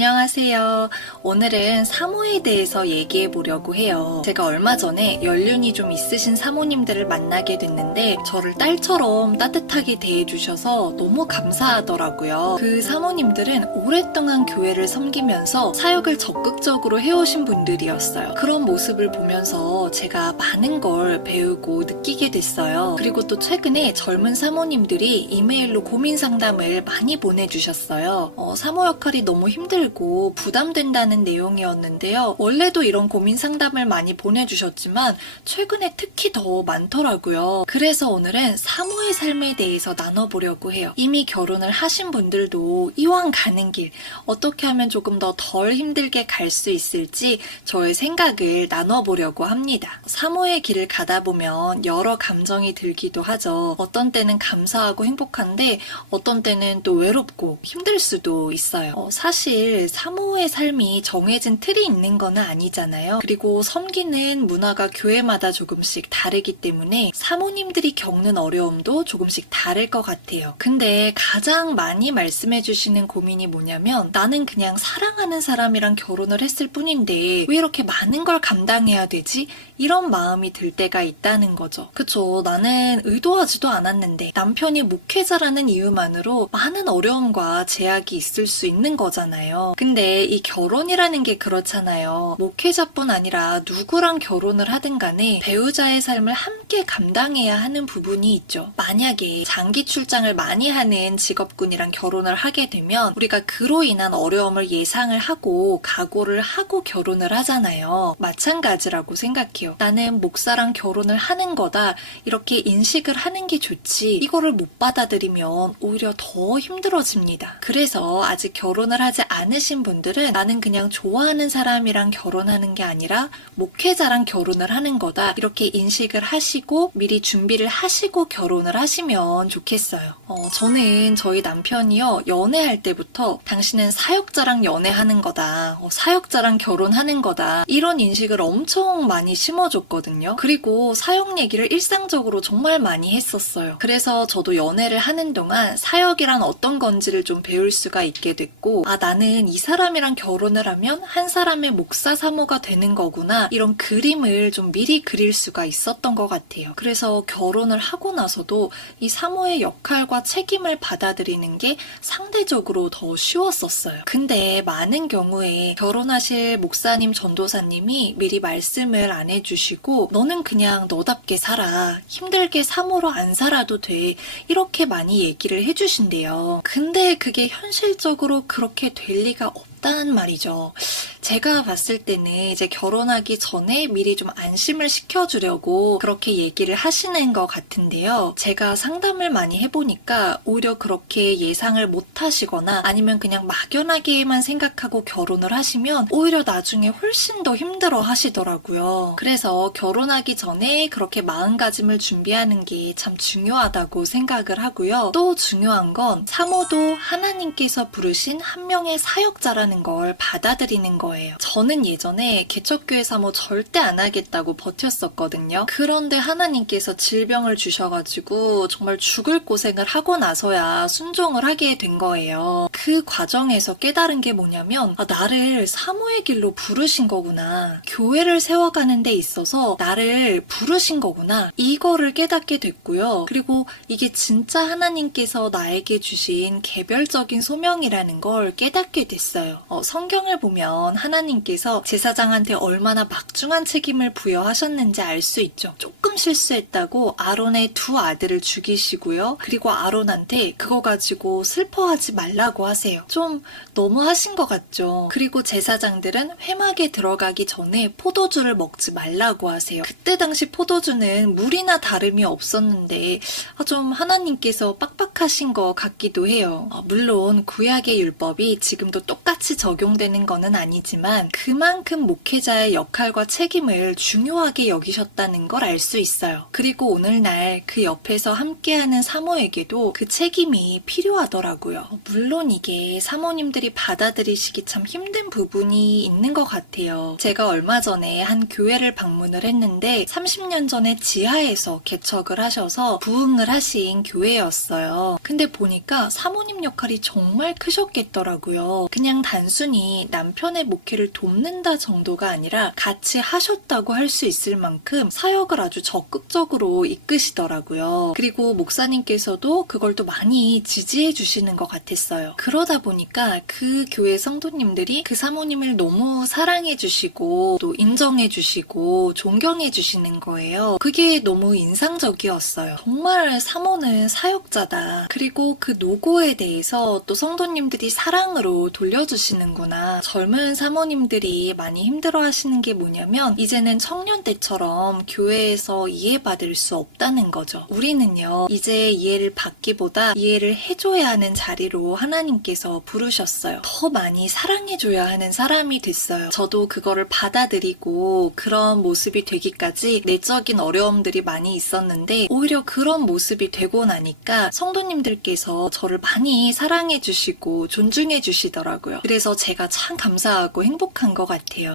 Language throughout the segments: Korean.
안녕하세요. 오늘은 사모에 대해서 얘기해 보려고 해요. 제가 얼마 전에 연륜이 좀 있으신 사모님들을 만나게 됐는데 저를 딸처럼 따뜻하게 대해주셔서 너무 감사하더라고요. 그 사모님들은 오랫동안 교회를 섬기면서 사역을 적극적으로 해오신 분들이었어요. 그런 모습을 보면서 제가 많은 걸 배우고 느끼게 됐어요. 그리고 또 최근에 젊은 사모님들이 이메일로 고민 상담을 많이 보내주셨어요. 사모 역할이 너무 힘들고 부담된다는 내용이었는데요. 원래도 이런 고민 상담을 많이 보내주셨지만 최근에 특히 더 많더라고요. 그래서 오늘은 사모의 삶에 대해서 나눠보려고 해요. 이미 결혼을 하신 분들도 이왕 가는 길 어떻게 하면 조금 더 덜 힘들게 갈 수 있을지 저의 생각을 나눠보려고 합니다. 사모의 길을 가다 보면 여러 감정이 들기도 하죠. 어떤 때는 감사하고 행복한데 어떤 때는 또 외롭고 힘들 수도 있어요. 사실 사모의 삶이 정해진 틀이 있는 건 아니잖아요. 그리고 섬기는 문화가 교회마다 조금씩 다르기 때문에 사모님들이 겪는 어려움도 조금씩 다를 것 같아요. 근데 가장 많이 말씀해 주시는 고민이 뭐냐면 나는 그냥 사랑하는 사람이랑 결혼을 했을 뿐인데 왜 이렇게 많은 걸 감당해야 되지? 이런 마음이 들 때가 있다는 거죠. 그쵸? 나는 의도하지도 않았는데 남편이 목회자라는 이유만으로 많은 어려움과 제약이 있을 수 있는 거잖아요. 근데 이 결혼이라는 게 그렇잖아요. 목회자뿐 아니라 누구랑 결혼을 하든 간에 배우자의 삶을 함께 감당해야 하는 부분이 있죠. 만약에 장기 출장을 많이 하는 직업군이랑 결혼을 하게 되면 우리가 그로 인한 어려움을 예상을 하고 각오를 하고 결혼을 하잖아요. 마찬가지라고 생각해요. 나는 목사랑 결혼을 하는 거다. 이렇게 인식을 하는 게 좋지. 이거를 못 받아들이면 오히려 더 힘들어집니다. 그래서 아직 결혼을 하지 않으신 분들은 나는 그냥 좋아하는 사람이랑 결혼하는 게 아니라 목회자랑 결혼을 하는 거다. 이렇게 인식을 하시고 미리 준비를 하시고 결혼을 하시면 좋겠어요. 저는 저희 남편이요. 연애할 때부터 당신은 사역자랑 연애하는 거다. 사역자랑 결혼하는 거다. 이런 인식을 엄청 많이 심어줬거든요. 그리고 사역 얘기를 일상적으로 정말 많이 했었어요. 그래서 저도 연애를 하는 동안 사역이란 어떤 건지를 좀 배울 수가 있게 됐고 나는 이 사람이랑 결혼을 하면 한 사람의 목사 사모가 되는 거구나 이런 그림을 좀 미리 그릴 수가 있었던 것 같아요. 그래서 결혼을 하고 나서도 이 사모의 역할과 책임을 받아들이는 게 상대적으로 더 쉬웠었어요. 근데 많은 경우에 결혼하실 목사님 전도사님이 미리 말씀을 안 해주시고 너는 그냥 너답게 살아. 힘들게 사모로 안 살아도 돼. 이렇게 많이 얘기를 해주신대요. 근데 그게 현실적으로 그렇게 될 리가 없다는 말이죠. 제가 봤을 때는 이제 결혼하기 전에 미리 좀 안심을 시켜주려고 그렇게 얘기를 하시는 것 같은데요. 제가 상담을 많이 해보니까 오히려 그렇게 예상을 못 하시거나 아니면 그냥 막연하게만 생각하고 결혼을 하시면 오히려 나중에 훨씬 더 힘들어 하시더라고요. 그래서 결혼하기 전에 그렇게 마음가짐을 준비하는 게 참 중요하다고 생각을 하고요. 또 중요한 건 사모도 하나님께서 부르신 한 명의 사역자라는 걸 받아들이는 거예요. 저는 예전에 개척교회 사모 절대 안 하겠다고 버텼었거든요. 그런데 하나님께서 질병을 주셔가지고 정말 죽을 고생을 하고 나서야 순종을 하게 된 거예요. 그 과정에서 깨달은 게 뭐냐면 나를 사모의 길로 부르신 거구나. 교회를 세워가는 데 있어서 나를 부르신 거구나. 이거를 깨닫게 됐고요. 그리고 이게 진짜 하나님께서 나에게 주신 개별적인 소명이라는 걸 깨닫게 됐어요. 성경을 보면 하나님께서 제사장한테 얼마나 막중한 책임을 부여하셨는지 알 수 있죠. 조금 실수했다고 아론의 두 아들을 죽이시고요. 그리고 아론한테 그거 가지고 슬퍼하지 말라고 하세요. 좀 너무하신 것 같죠. 그리고 제사장들은 회막에 들어가기 전에 포도주를 먹지 말라고 하세요. 그때 당시 포도주는 물이나 다름이 없었는데 좀 하나님께서 빡빡하신 것 같기도 해요. 물론 구약의 율법이 지금도 똑같이 적용되는 거는 아니지만 그만큼 목회자의 역할과 책임을 중요하게 여기셨다는 걸 알 수 있어요. 그리고 오늘날 그 옆에서 함께하는 사모에게도 그 책임이 필요하더라고요. 물론 이게 사모님들이 사모님들이 받아들이시기 참 힘든 부분이 있는 것 같아요. 제가 얼마 전에 한 교회를 방문을 했는데 30년 전에 지하에서 개척을 하셔서 부흥을 하신 교회였어요. 근데 보니까 사모님 역할이 정말 크셨겠더라고요. 그냥 단순히 남편의 목회를 돕는다 정도가 아니라 같이 하셨다고 할 수 있을 만큼 사역을 아주 적극적으로 이끄시더라고요. 그리고 목사님께서도 그걸 또 많이 지지해 주시는 것 같았어요. 그러다 보니까 그 교회 성도님들이 그 사모님을 너무 사랑해 주시고 또 인정해 주시고 존경해 주시는 거예요. 그게 너무 인상적이었어요. 정말 사모는 사역자다. 그리고 그 노고에 대해서 또 성도님들이 사랑으로 돌려주시는구나. 젊은 사모님들이 많이 힘들어 하시는 게 뭐냐면 이제는 청년 때처럼 교회에서 이해받을 수 없다는 거죠. 우리는요, 이제 이해를 받기보다 이해를 해줘야 하는 자리로 하나님께서 부르셨어요. 더 많이 사랑해줘야 하는 사람이 됐어요. 저도 그거를 받아들이고 그런 모습이 되기까지 내적인 어려움들이 많이 있었는데 오히려 그런 모습이 되고 나니까 성도님들께서 저를 많이 사랑해주시고 존중해주시더라고요. 그래서 제가 참 감사하고 행복한 것 같아요.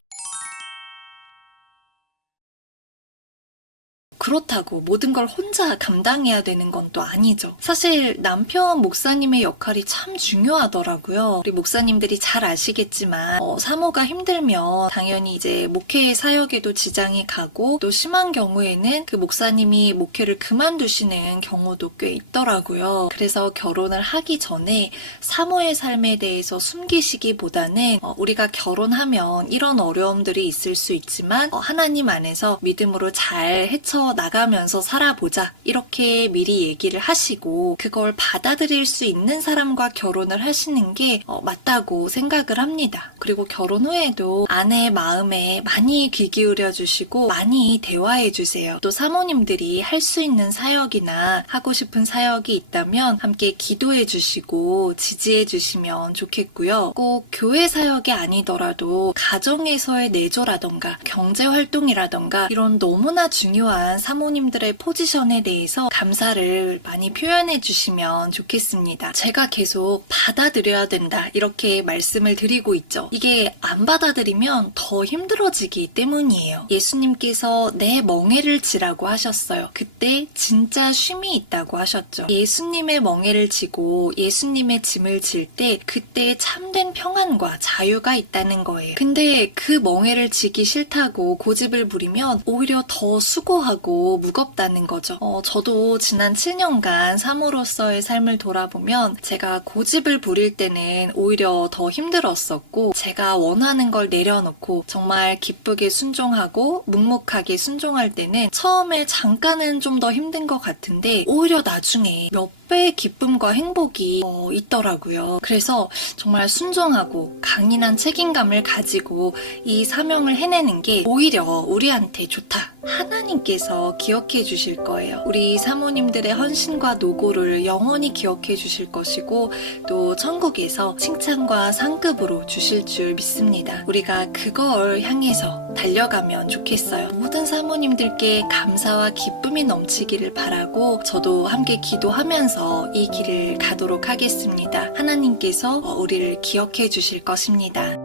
그렇다고 모든 걸 혼자 감당해야 되는 건 또 아니죠. 사실 남편 목사님의 역할이 참 중요하더라고요. 우리 목사님들이 잘 아시겠지만 사모가 힘들면 당연히 이제 목회 사역에도 지장이 가고 또 심한 경우에는 그 목사님이 목회를 그만두시는 경우도 꽤 있더라고요. 그래서 결혼을 하기 전에 사모의 삶에 대해서 숨기시기보다는 우리가 결혼하면 이런 어려움들이 있을 수 있지만 하나님 안에서 믿음으로 잘 헤쳐나가면서 살아보자, 이렇게 미리 얘기를 하시고 그걸 받아들일 수 있는 사람과 결혼을 하시는 게 맞다고 생각을 합니다. 그리고 결혼 후에도 아내의 마음에 많이 귀 기울여 주시고 많이 대화해 주세요. 또 사모님들이 할 수 있는 사역이나 하고 싶은 사역이 있다면 함께 기도해 주시고 지지해 주시면 좋겠고요. 꼭 교회 사역이 아니더라도 가정에서의 내조라던가 경제 활동이라던가 이런 너무나 중요한 사모님들의 포지션에 대해서 감사를 많이 표현해 주시면 좋겠습니다. 제가 계속 받아들여야 된다, 이렇게 말씀을 드리고 있죠. 이게 안 받아들이면 더 힘들어지기 때문이에요. 예수님께서 내 멍에를 지라고 하셨어요. 그때 진짜 쉼이 있다고 하셨죠. 예수님의 멍에를 지고 예수님의 짐을 질 때 그때 참된 평안과 자유가 있다는 거예요. 근데 그 멍에를 지기 싫다고 고집을 부리면 오히려 더 수고하고 무겁다는 거죠. 저도 지난 7년간 사모로서의 삶을 돌아보면 제가 고집을 부릴 때는 오히려 더 힘들었었고, 제가 원하는 걸 내려놓고 정말 기쁘게 순종하고 묵묵하게 순종할 때는 처음에 잠깐은 좀 더 힘든 것 같은데 오히려 나중에 몇 배의 기쁨과 행복이 있더라고요. 그래서 정말 순종하고 강인한 책임감을 가지고 이 사명을 해내는 게 오히려 우리한테 좋다, 하나님께서 기억해 주실 거예요. 우리 사모님들의 헌신과 노고를 영원히 기억해 주실 것이고 또 천국에서 칭찬과 상급으로 주실 줄 믿습니다. 우리가 그걸 향해서 달려가면 좋겠어요. 모든 사모님들께 감사와 기쁨이 넘치기를 바라고 저도 함께 기도하면서 이 길을 가도록 하겠습니다. 하나님께서 우리를 기억해 주실 것입니다.